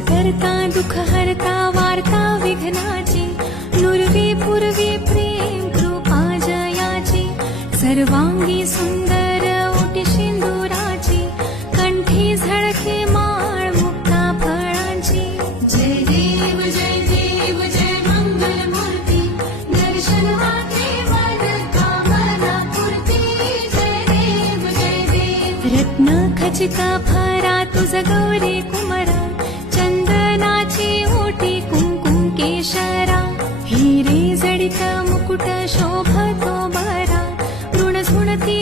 करता दुःख हरता वार्ता विघ्नाची, नुरवी पूर्वी प्रेम कृपा जयाची, सर्वांगी सुंदर ओटी सिंदुराची, कंठी झळके माळ मुक्ता फळांची. जय देव जय मंगल मूर्ती, दर्शन हाते मन कामना पूर्ती. जय देव रत्न खचिता फरा तुझ गौरी कुमरा, चंदनाची ओटी कुंकुम केशरा, हिरे जडित मुकुट शोभतो बरा, ऋण झुणती